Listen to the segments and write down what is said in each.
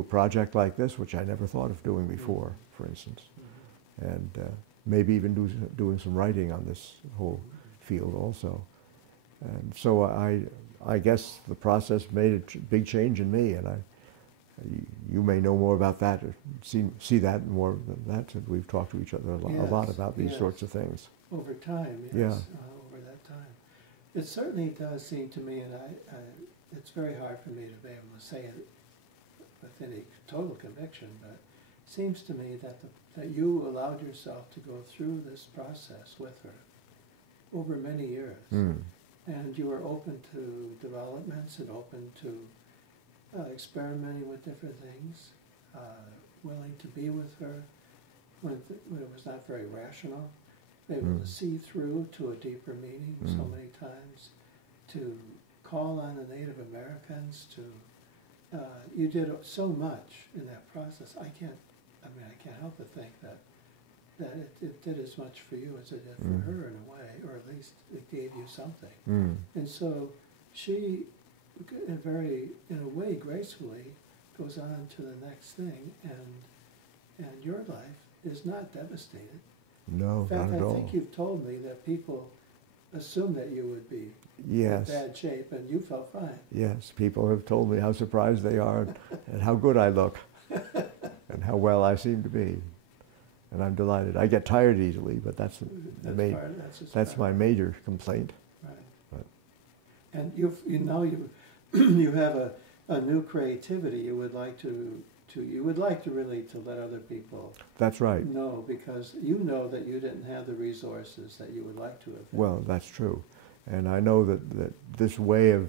a project like this, which I never thought of doing before, for instance, and maybe even doing some writing on this whole field also. And so I guess the process made a big change in me, and you may know more about that, or see that more than that. And we've talked to each other a lot about these sorts of things. Over time, yes, over that time. It certainly does seem to me, and it's very hard for me to be able to say it with any total conviction, but it seems to me that you allowed yourself to go through this process with her over many years. And you were open to developments and open to experimenting with different things, willing to be with her when it was not very rational, able to see through to a deeper meaning so many times, to call on the Native Americans, you did so much in that process. I can't help but think that it did as much for you as it did for her in a way, or at least it gave you something. And so she, in a way, gracefully goes on to the next thing, and your life is not devastated. No, in fact, not at all. I think you've told me that people assumed that you would be in bad shape, and you felt fine. Yes, people have told me how surprised they are and how good I look and how well I seem to be. And I'm delighted. I get tired easily, but that's my major complaint. Right. But. And you have a new creativity you would like to really to let other people. That's right. know, because you know that you didn't have the resources that you would like to have had. Well, that's true. And I know that this way of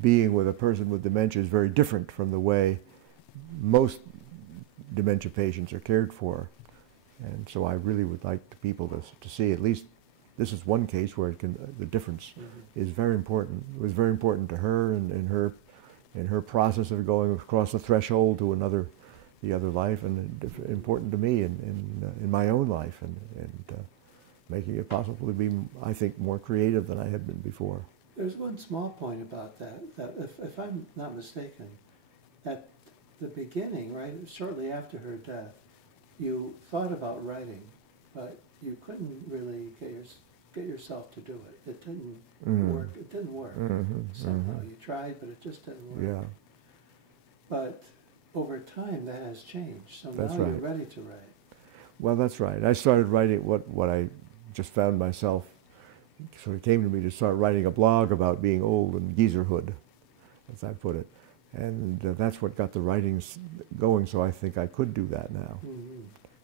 being with a person with dementia is very different from the way most dementia patients are cared for. And so I really would like people to see, at least this is one case where the difference is very important. It was very important to her and in her process of going across the threshold to the other life, and important to me in my own life, and making it possible to be, I think, more creative than I had been before. There's one small point about that if I'm not mistaken, at the beginning, right, shortly after her death, you thought about writing, but you couldn't really get yourself to do it. It didn't work. It didn't work. Somehow you tried, but it just didn't work. Yeah. But over time, that has changed. So That's now right. you're ready to write. Well, that's right. I started writing what I just found myself, sort of came to me to start writing a blog about being old and geezerhood, as I put it. And that's what got the writings going, so I think I could do that now.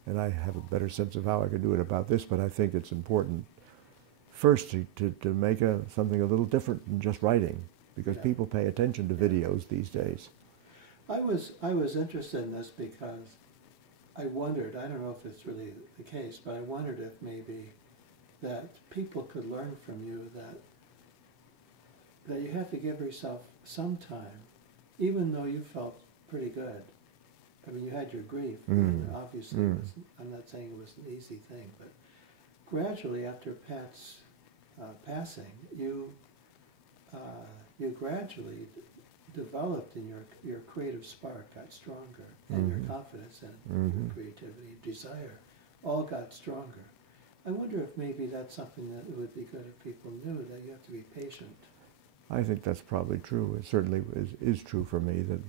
And I have a better sense of how I could do it about this, but I think it's important first to make something a little different than just writing, because people pay attention to videos these days. I was interested in this because I wondered, I don't know if it's really the case, but I wondered if maybe that people could learn from you that you have to give yourself some time, even though you felt pretty good. I mean, you had your grief, and obviously I'm not saying it was an easy thing, but gradually after Pat's passing, you gradually developed, and your creative spark got stronger, and your confidence and your creativity, desire, all got stronger. I wonder if maybe that's something that it would be good if people knew, that you have to be patient. I think that's probably true. It certainly is true for me that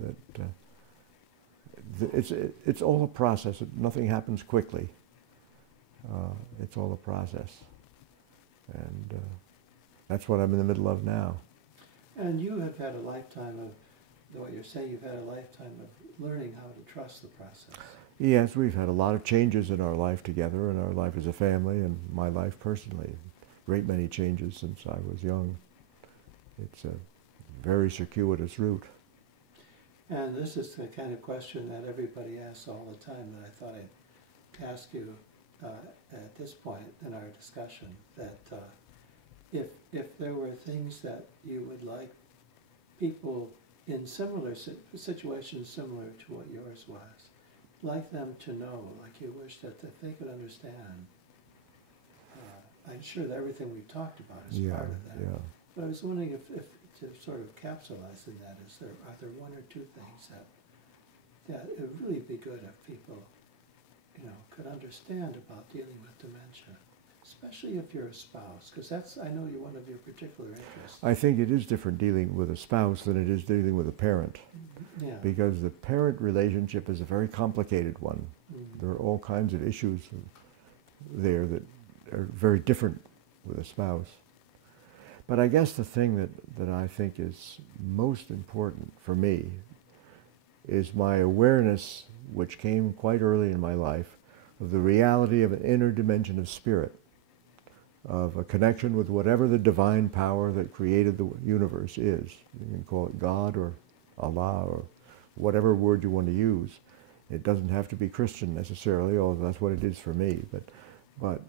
it's all a process. Nothing happens quickly. It's all a process, and that's what I'm in the middle of now. And you have had a lifetime of, what you're saying, you've had a lifetime of learning how to trust the process. Yes, we've had a lot of changes in our life together, and our life as a family, and my life personally. Great many changes since I was young. It's a very circuitous route. And this is the kind of question that everybody asks all the time, that I thought I'd ask you at this point in our discussion, that if there were things that you would like people in similar situations similar to what yours was, like them to know, like you wish that they could understand. I'm sure that everything we've talked about is part of that. Yeah. But I was wondering if to sort of capsulize in that, are there one or two things that it would really be good if people, could understand about dealing with dementia, especially if you're a spouse, because that's, I know, you're one of your particular interests. I think it is different dealing with a spouse than it is dealing with a parent. Yeah. Because the parent relationship is a very complicated one. Mm. There are all kinds of issues there that are very different with a spouse. But I guess the thing that I think is most important for me is my awareness, which came quite early in my life, of the reality of an inner dimension of spirit, of a connection with whatever the divine power that created the universe is. You can call it God or Allah or whatever word you want to use. It doesn't have to be Christian necessarily, although that's what it is for me. But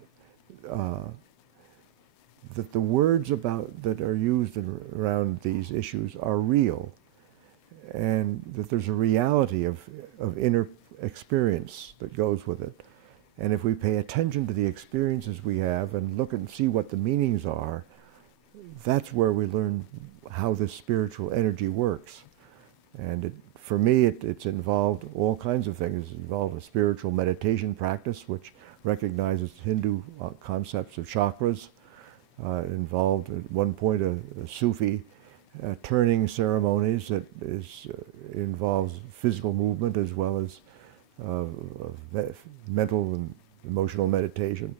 that the words that are used around these issues are real, and that there's a reality of inner experience that goes with it. And if we pay attention to the experiences we have and look and see what the meanings are, that's where we learn how this spiritual energy works. And for me, it's involved all kinds of things. It's involved a spiritual meditation practice, which recognizes Hindu concepts of chakras. Involved at one point a Sufi turning ceremonies that involves physical movement as well as mental and emotional meditation.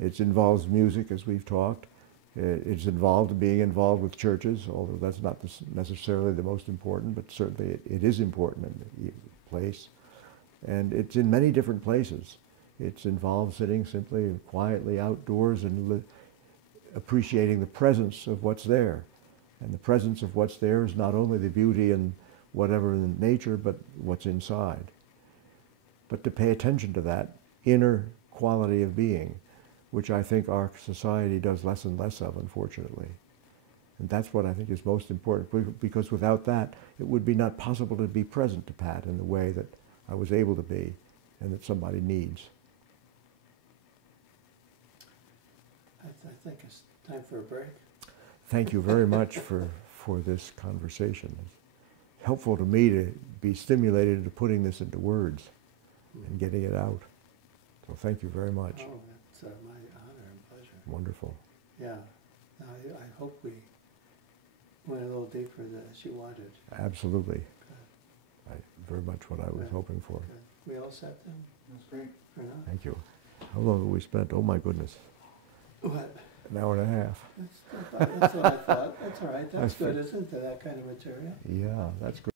It involves music, as we've talked. It's involved being involved with churches, although that's not necessarily the most important, but certainly it is important in the place. And it's in many different places. It's involved sitting simply and quietly outdoors and appreciating the presence of what's there. And the presence of what's there is not only the beauty and whatever in nature, but what's inside. But to pay attention to that inner quality of being, which I think our society does less and less of, unfortunately. And that's what I think is most important, because without that, it would be not possible to be present to Pat in the way that I was able to be and that somebody needs. I think it's time for a break. Thank you very much for this conversation. It's helpful to me to be stimulated into putting this into words and getting it out. So thank you very much. Oh, that's my honor and pleasure. Wonderful. Yeah. I hope we went a little deeper as you wanted. Absolutely. Good. Very much what I was Good. hoping for. Good. We all set then? That's great. Or not? Thank you. How long have we spent? Oh my goodness. What? An hour and a half. That's what I thought. That's all right. That's good, isn't it, that kind of material? Yeah, that's great.